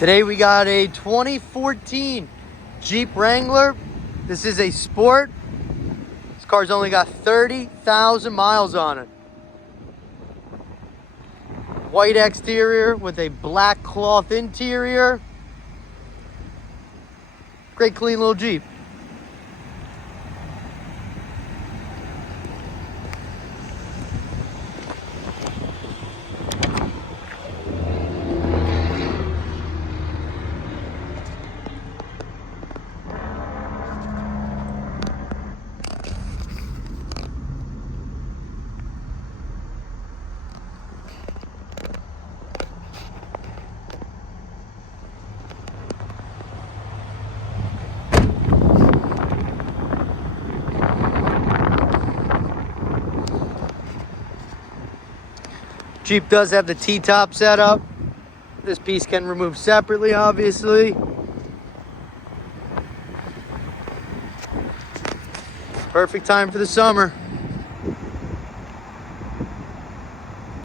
Today we got a 2014 Jeep Wrangler. This is a sport. This car's only got 30,000 miles on it. White exterior with a black cloth interior. Great clean little Jeep. Jeep does have the T-top setup. This piece can remove separately, obviously. Perfect time for the summer.